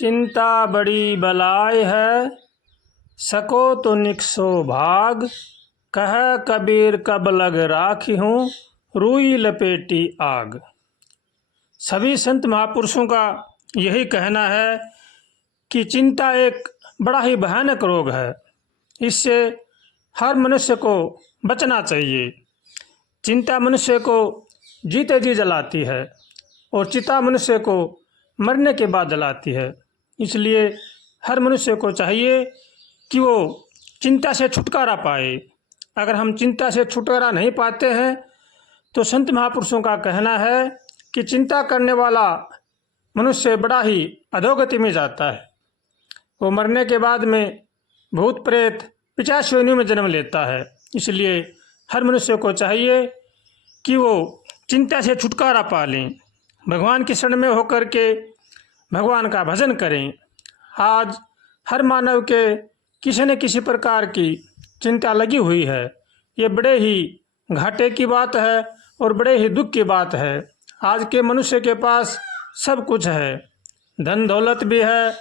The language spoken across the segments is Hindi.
चिंता बड़ी बलाय है, सको तो निकसो भाग। कह कबीर कब लग राखी हूँ, रूई लपेटी आग। सभी संत महापुरुषों का यही कहना है कि चिंता एक बड़ा ही भयानक रोग है। इससे हर मनुष्य को बचना चाहिए। चिंता मनुष्य को जीते जी जलाती है और चिता मनुष्य को मरने के बाद जलाती है। इसलिए हर मनुष्य को चाहिए कि वो चिंता से छुटकारा पाए। अगर हम चिंता से छुटकारा नहीं पाते हैं तो संत महापुरुषों का कहना है कि चिंता करने वाला मनुष्य बड़ा ही अधोगति में जाता है। वो मरने के बाद में भूत प्रेत पिशाच योनि में जन्म लेता है। इसलिए हर मनुष्य को चाहिए कि वो चिंता से छुटकारा पा लें, भगवान की शरण में होकर के भगवान का भजन करें। आज हर मानव के किसी न किसी प्रकार की चिंता लगी हुई है। ये बड़े ही घाटे की बात है और बड़े ही दुख की बात है। आज के मनुष्य के पास सब कुछ है, धन दौलत भी है,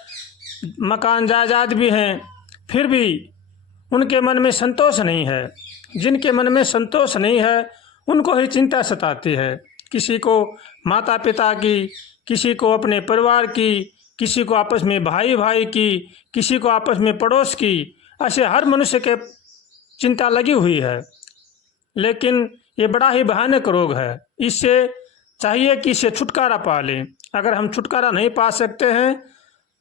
मकान जायदाद भी हैं, फिर भी उनके मन में संतोष नहीं है। जिनके मन में संतोष नहीं है उनको ही चिंता सताती है। किसी को माता पिता की, किसी को अपने परिवार की, किसी को आपस में भाई भाई की, किसी को आपस में पड़ोस की, ऐसे हर मनुष्य के चिंता लगी हुई है। लेकिन ये बड़ा ही भयानक रोग है। इससे चाहिए कि इससे छुटकारा पा लें। अगर हम छुटकारा नहीं पा सकते हैं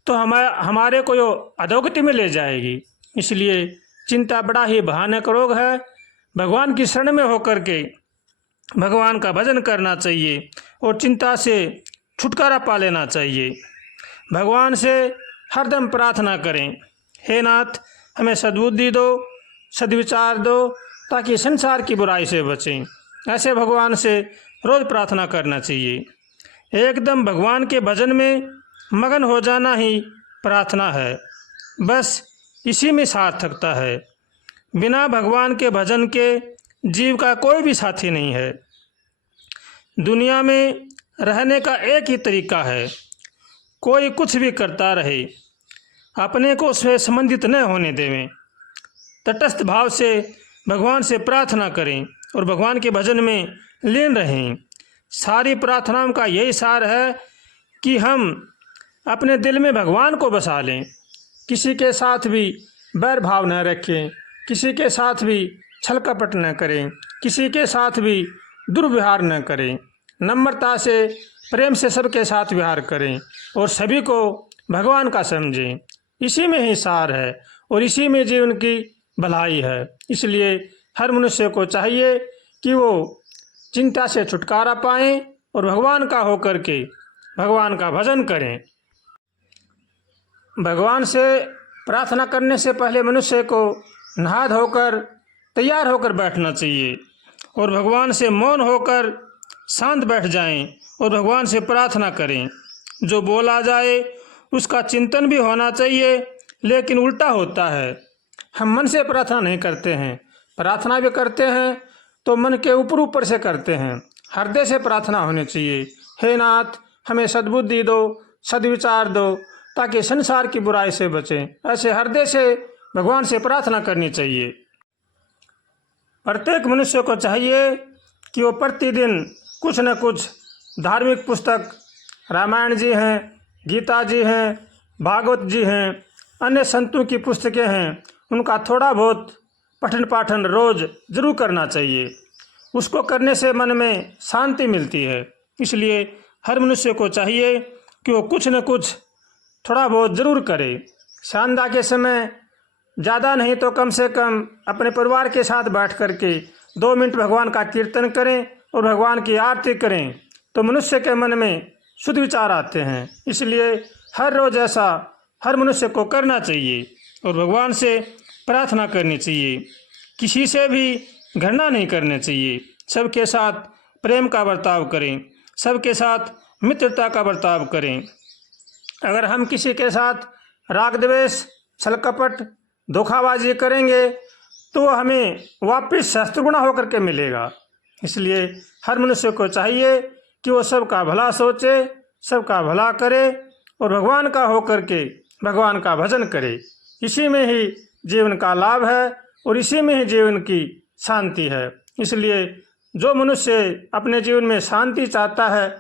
तो हमारे को अधोगति में ले जाएगी। इसलिए चिंता बड़ा ही भयानक रोग है। भगवान की शरण में होकर के भगवान का भजन करना चाहिए और चिंता से छुटकारा पा लेना चाहिए। भगवान से हरदम प्रार्थना करें, हे नाथ हमें सद्बुद्धि दो, सद्विचार दो, ताकि संसार की बुराई से बचें। ऐसे भगवान से रोज़ प्रार्थना करना चाहिए। एकदम भगवान के भजन में मगन हो जाना ही प्रार्थना है। बस इसी में सार्थकता है। बिना भगवान के भजन के जीव का कोई भी साथी नहीं है। दुनिया में रहने का एक ही तरीका है, कोई कुछ भी करता रहे, अपने को उससे संबंधित न होने देवें। तटस्थ भाव से भगवान से प्रार्थना करें और भगवान के भजन में लीन रहें। सारी प्रार्थनाओं का यही सार है कि हम अपने दिल में भगवान को बसा लें, किसी के साथ भी बैर भाव न रखें, किसी के साथ भी छल कपट न करें, किसी के साथ भी दुर्व्यवहार न करें, नम्रता से प्रेम से सबके साथ व्यवहार करें और सभी को भगवान का समझें। इसी में ही सार है और इसी में जीवन की भलाई है। इसलिए हर मनुष्य को चाहिए कि वो चिंता से छुटकारा पाएं और भगवान का होकर के भगवान का भजन करें। भगवान से प्रार्थना करने से पहले मनुष्य को नहा धोकर तैयार होकर बैठना चाहिए और भगवान से मौन होकर शांत बैठ जाएं और भगवान से प्रार्थना करें। जो बोला जाए उसका चिंतन भी होना चाहिए, लेकिन उल्टा होता है। हम मन से प्रार्थना नहीं करते हैं, प्रार्थना भी करते हैं तो मन के ऊपर ऊपर से करते हैं। हृदय से प्रार्थना होनी चाहिए, हे नाथ हमें सद्बुद्धि दो, सद्विचार दो, ताकि संसार की बुराई से बचें। ऐसे हृदय से भगवान से प्रार्थना करनी चाहिए। प्रत्येक मनुष्य को चाहिए कि वो प्रतिदिन कुछ न कुछ धार्मिक पुस्तक, रामायण जी हैं, गीता जी हैं, भागवत जी हैं, अन्य संतों की पुस्तकें हैं, उनका थोड़ा बहुत पठन पाठन रोज जरूर करना चाहिए। उसको करने से मन में शांति मिलती है। इसलिए हर मनुष्य को चाहिए कि वो कुछ न कुछ थोड़ा बहुत ज़रूर करे। संध्या के समय ज़्यादा नहीं तो कम से कम अपने परिवार के साथ बैठ कर के 2 मिनट भगवान का कीर्तन करें और भगवान की आरती करें तो मनुष्य के मन में शुद्ध विचार आते हैं। इसलिए हर रोज़ ऐसा हर मनुष्य को करना चाहिए और भगवान से प्रार्थना करनी चाहिए। किसी से भी घृणा नहीं करनी चाहिए, सबके साथ प्रेम का बर्ताव करें, सबके साथ मित्रता का बर्ताव करें। अगर हम किसी के साथ राग द्वेष, छल कपट, धोखाबाजी करेंगे तो हमें वापस शस्त्रगुणा होकर के मिलेगा। इसलिए हर मनुष्य को चाहिए कि वो सबका भला सोचे, सबका भला करे और भगवान का होकर के भगवान का भजन करे। इसी में ही जीवन का लाभ है और इसी में ही जीवन की शांति है। इसलिए जो मनुष्य अपने जीवन में शांति चाहता है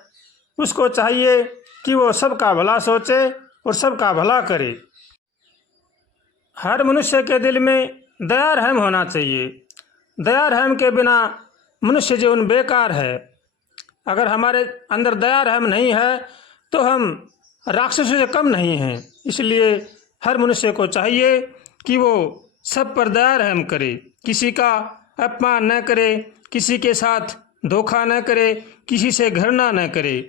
उसको चाहिए कि वो सबका भला सोचे और सबका भला करे। हर मनुष्य के दिल में दया रहम होना चाहिए। दया रहम के बिना मनुष्य जीवन बेकार है। अगर हमारे अंदर दया रहम नहीं है तो हम राक्षसों से कम नहीं हैं। इसलिए हर मनुष्य को चाहिए कि वो सब पर दया रहम करे, किसी का अपमान न करे, किसी के साथ धोखा न करे, किसी से घृणा न करे,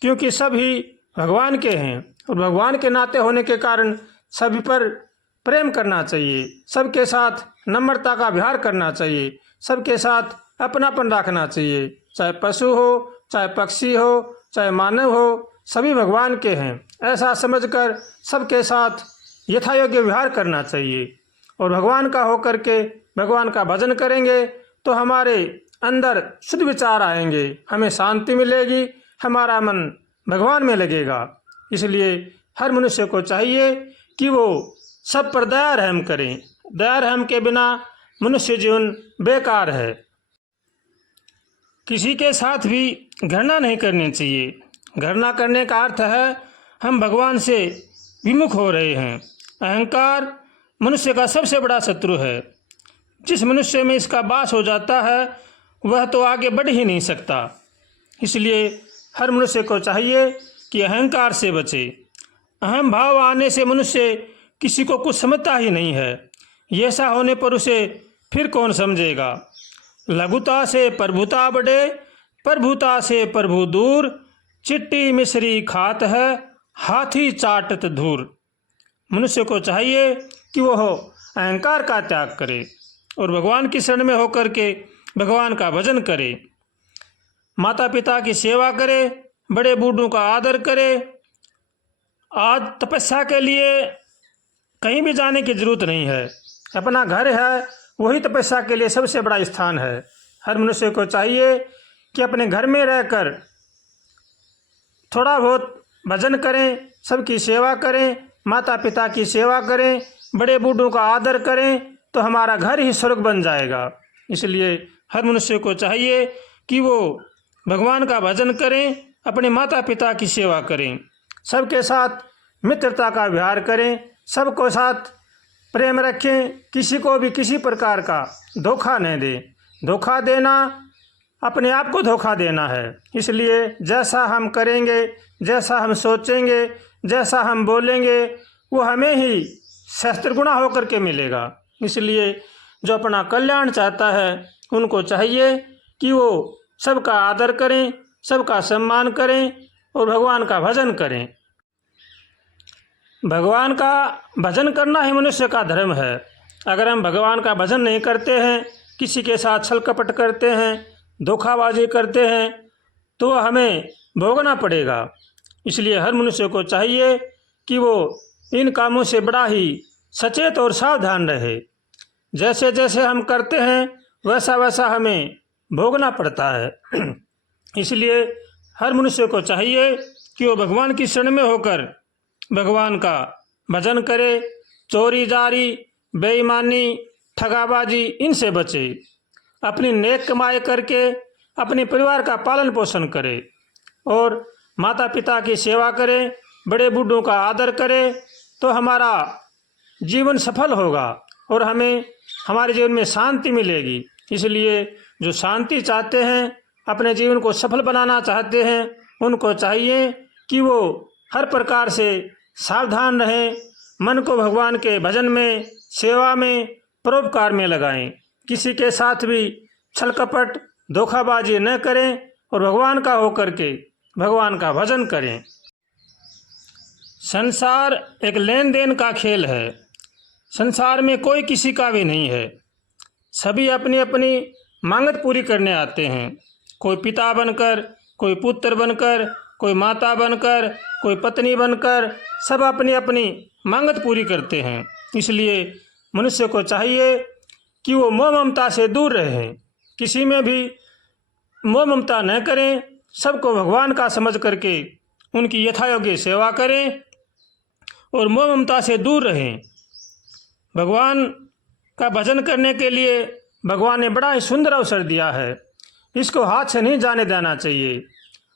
क्योंकि सभी भगवान के हैं और भगवान के नाते होने के कारण सभी पर प्रेम करना चाहिए, सबके साथ नम्रता का व्यवहार करना चाहिए, सबके साथ अपनापन रखना चाहिए। चाहे पशु हो, चाहे पक्षी हो, चाहे मानव हो, सभी भगवान के हैं ऐसा समझकर सबके साथ यथायोग्य व्यवहार करना चाहिए। और भगवान का होकर के भगवान का भजन करेंगे तो हमारे अंदर शुद्ध विचार आएंगे, हमें शांति मिलेगी, हमारा मन भगवान में लगेगा। इसलिए हर मनुष्य को चाहिए कि वो सब पर दया रहम करें। दया रहम के बिना मनुष्य जीवन बेकार है। किसी के साथ भी घृणा नहीं करनी चाहिए। घृणा करने का अर्थ है हम भगवान से विमुख हो रहे हैं। अहंकार मनुष्य का सबसे बड़ा शत्रु है। जिस मनुष्य में इसका वास हो जाता है वह तो आगे बढ़ ही नहीं सकता। इसलिए हर मनुष्य को चाहिए कि अहंकार से बचे। अहम भाव आने से मनुष्य किसी को कुछ समझता ही नहीं है। ऐसा होने पर उसे फिर कौन समझेगा। लघुता से प्रभुता बढ़े, प्रभुता से प्रभु दूर, चिट्टी मिश्री खात है, हाथी चाटत धूर। मनुष्य को चाहिए कि वह अहंकार का त्याग करे और भगवान की शरण में होकर के भगवान का भजन करे, माता पिता की सेवा करे, बड़े बूढ़ों का आदर करे। आज तपस्या के लिए कहीं भी जाने की जरूरत नहीं है, अपना घर है वही तपस्या के लिए सबसे बड़ा स्थान है। हर मनुष्य को चाहिए कि अपने घर में रहकर थोड़ा बहुत भजन करें, सबकी सेवा करें, माता पिता की सेवा करें, बड़े बूढ़ों का आदर करें, तो हमारा घर ही स्वर्ग बन जाएगा। इसलिए हर मनुष्य को चाहिए कि वो भगवान का भजन करें, अपने माता पिता की सेवा करें, सबके साथ मित्रता का व्यवहार करें, सबको साथ प्रेम रखें, किसी को भी किसी प्रकार का धोखा न दें। धोखा देना अपने आप को धोखा देना है। इसलिए जैसा हम करेंगे, जैसा हम सोचेंगे, जैसा हम बोलेंगे वो हमें ही सहस्त्र गुना होकर के मिलेगा। इसलिए जो अपना कल्याण चाहता है उनको चाहिए कि वो सबका आदर करें, सबका सम्मान करें और भगवान का भजन करें। भगवान का भजन करना ही मनुष्य का धर्म है। अगर हम भगवान का भजन नहीं करते हैं, किसी के साथ छल कपट करते हैं, धोखाबाजी करते हैं, तो हमें भोगना पड़ेगा। इसलिए हर मनुष्य को चाहिए कि वो इन कामों से बड़ा ही सचेत और सावधान रहे। जैसे जैसे हम करते हैं वैसा वैसा हमें भोगना पड़ता है। इसलिए हर मनुष्य को चाहिए कि वो भगवान की शरण में होकर भगवान का भजन करे, चोरी जारी, बेईमानी, ठगाबाजी इनसे बचे, अपनी नेक कमाई करके अपने परिवार का पालन पोषण करे और माता पिता की सेवा करे, बड़े बूढ़ों का आदर करे, तो हमारा जीवन सफल होगा और हमें हमारे जीवन में शांति मिलेगी। इसलिए जो शांति चाहते हैं, अपने जीवन को सफल बनाना चाहते हैं, उनको चाहिए कि वो हर प्रकार से सावधान रहें, मन को भगवान के भजन में, सेवा में, परोपकार में लगाएं, किसी के साथ भी छल कपट धोखाबाजी न करें और भगवान का होकर के भगवान का भजन करें। संसार एक लेन देन का खेल है। संसार में कोई किसी का भी नहीं है। सभी अपनी अपनी मांगत पूरी करने आते हैं। कोई पिता बनकर, कोई पुत्र बनकर, कोई माता बनकर, कोई पत्नी बनकर, सब अपनी अपनी मांगत पूरी करते हैं। इसलिए मनुष्य को चाहिए कि वो मोह ममता से दूर रहें, किसी में भी मोह ममता न करें, सबको भगवान का समझ करके उनकी यथायोग्य सेवा करें और मोह ममता से दूर रहें। भगवान का भजन करने के लिए भगवान ने बड़ा ही सुंदर अवसर दिया है, इसको हाथ से नहीं जाने देना चाहिए।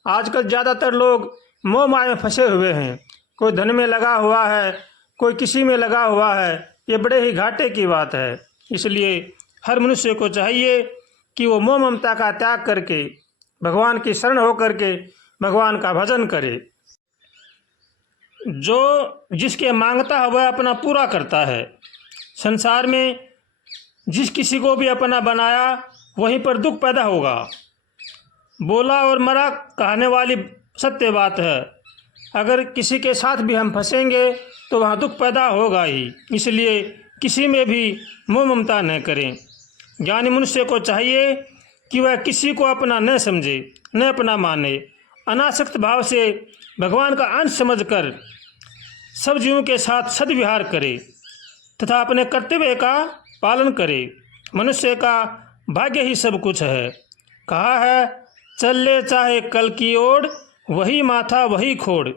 आजकल ज़्यादातर लोग मोह माया में फंसे हुए हैं, कोई धन में लगा हुआ है, कोई किसी में लगा हुआ है। ये बड़े ही घाटे की बात है। इसलिए हर मनुष्य को चाहिए कि वो मोह ममता का त्याग करके भगवान की शरण होकर के भगवान का भजन करे। जो जिसके मांगता है वह अपना पूरा करता है। संसार में जिस किसी को भी अपना बनाया वहीं पर दुख पैदा होगा। बोला और मरा कहने वाली सत्य बात है। अगर किसी के साथ भी हम फंसेंगे तो वहाँ दुख पैदा होगा ही। इसलिए किसी में भी मोह ममता न करें। ज्ञानी मनुष्य को चाहिए कि वह किसी को अपना न समझे, न अपना माने, अनासक्त भाव से भगवान का अंश समझकर सब जीवों के साथ सद्व्यवहार करे तथा अपने कर्तव्य का पालन करे। मनुष्य का भाग्य ही सब कुछ है। कहा है, चल ले चाहे कल की ओर, वही माथा वही खोड़।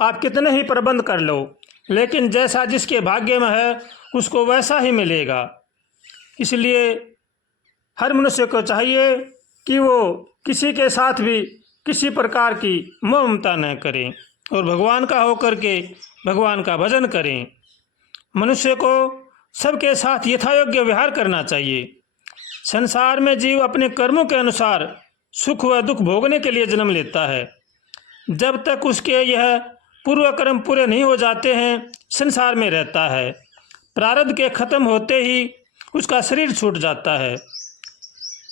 आप कितने ही प्रबंध कर लो, लेकिन जैसा जिसके भाग्य में है उसको वैसा ही मिलेगा। इसलिए हर मनुष्य को चाहिए कि वो किसी के साथ भी किसी प्रकार की मोह ममता न करें और भगवान का होकर के भगवान का भजन करें। मनुष्य को सबके साथ यथायोग्य व्यवहार करना चाहिए। संसार में जीव अपने कर्मों के अनुसार सुख व दुख भोगने के लिए जन्म लेता है। जब तक उसके यह पूर्व कर्म पूरे नहीं हो जाते हैं संसार में रहता है। प्रारब्ध के खत्म होते ही उसका शरीर छूट जाता है।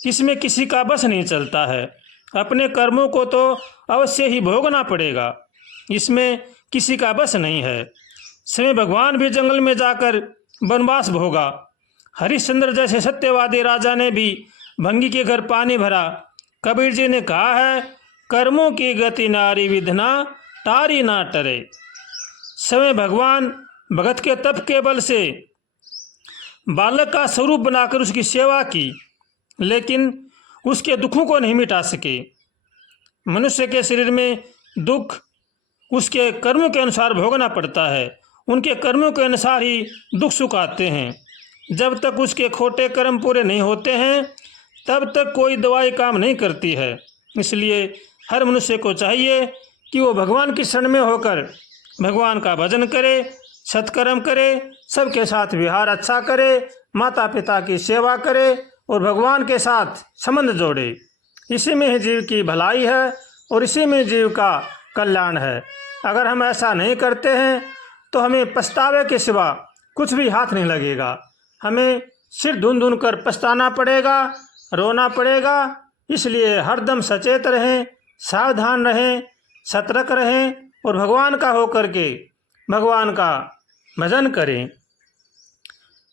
इसमें किसी का बस नहीं चलता है। अपने कर्मों को तो अवश्य ही भोगना पड़ेगा, इसमें किसी का बस नहीं है। स्वयं भगवान भी जंगल में जाकर वनवास भोगा। हरिश्चंद्र जैसे सत्यवादी राजा ने भी भंगी के घर पानी भरा। कबीर जी ने कहा है, कर्मों की गति नारी विधना, तारी ना टरे। स्वयं भगवान भगत के तप के बल से बालक का स्वरूप बनाकर उसकी सेवा की, लेकिन उसके दुखों को नहीं मिटा सके। मनुष्य के शरीर में दुख उसके कर्मों के अनुसार भोगना पड़ता है। उनके कर्मों के अनुसार ही दुख सुख आते हैं। जब तक उसके खोटे कर्म पूरे नहीं होते हैं तब तक कोई दवाई काम नहीं करती है। इसलिए हर मनुष्य को चाहिए कि वो भगवान की शरण में होकर भगवान का भजन करे, सत्कर्म करे, सबके साथ व्यवहार अच्छा करे, माता पिता की सेवा करे और भगवान के साथ संबंध जोड़े। इसी में ही जीव की भलाई है और इसी में जीव का कल्याण है। अगर हम ऐसा नहीं करते हैं तो हमें पछतावे के सिवा कुछ भी हाथ नहीं लगेगा। हमें सिर धुन धुन कर पछताना पड़ेगा, रोना पड़ेगा। इसलिए हरदम सचेत रहें, सावधान रहें, सतर्क रहें और भगवान का होकर के भगवान का भजन करें।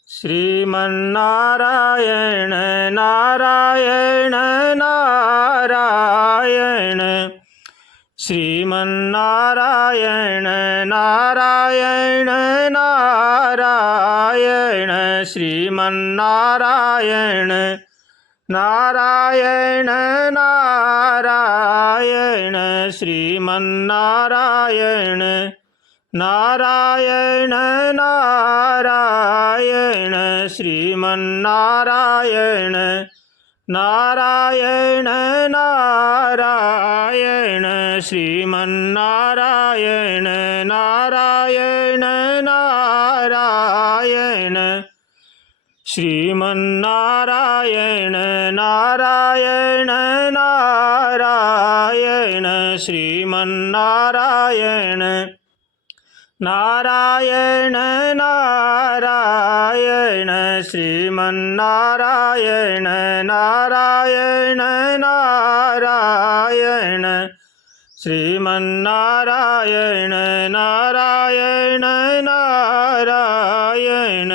श्रीमन्नारायण नारायण नारायण, श्रीमन्नारायण नारायण नारायण, श्रीमन्नारायण नारायण नारायण, श्रीमन्नारायण नारायण नारायण, श्रीमन्नारायण नारायण नारायण, श्रीमन्नारायण नारायण नारायण, श्रीमन्नारायण नारायण नारायण, श्रीमन्नारायण नारायण नारायण, श्रीमन्नारायण नारायण नारायण, श्रीमन्नारायण नारायण नारायण।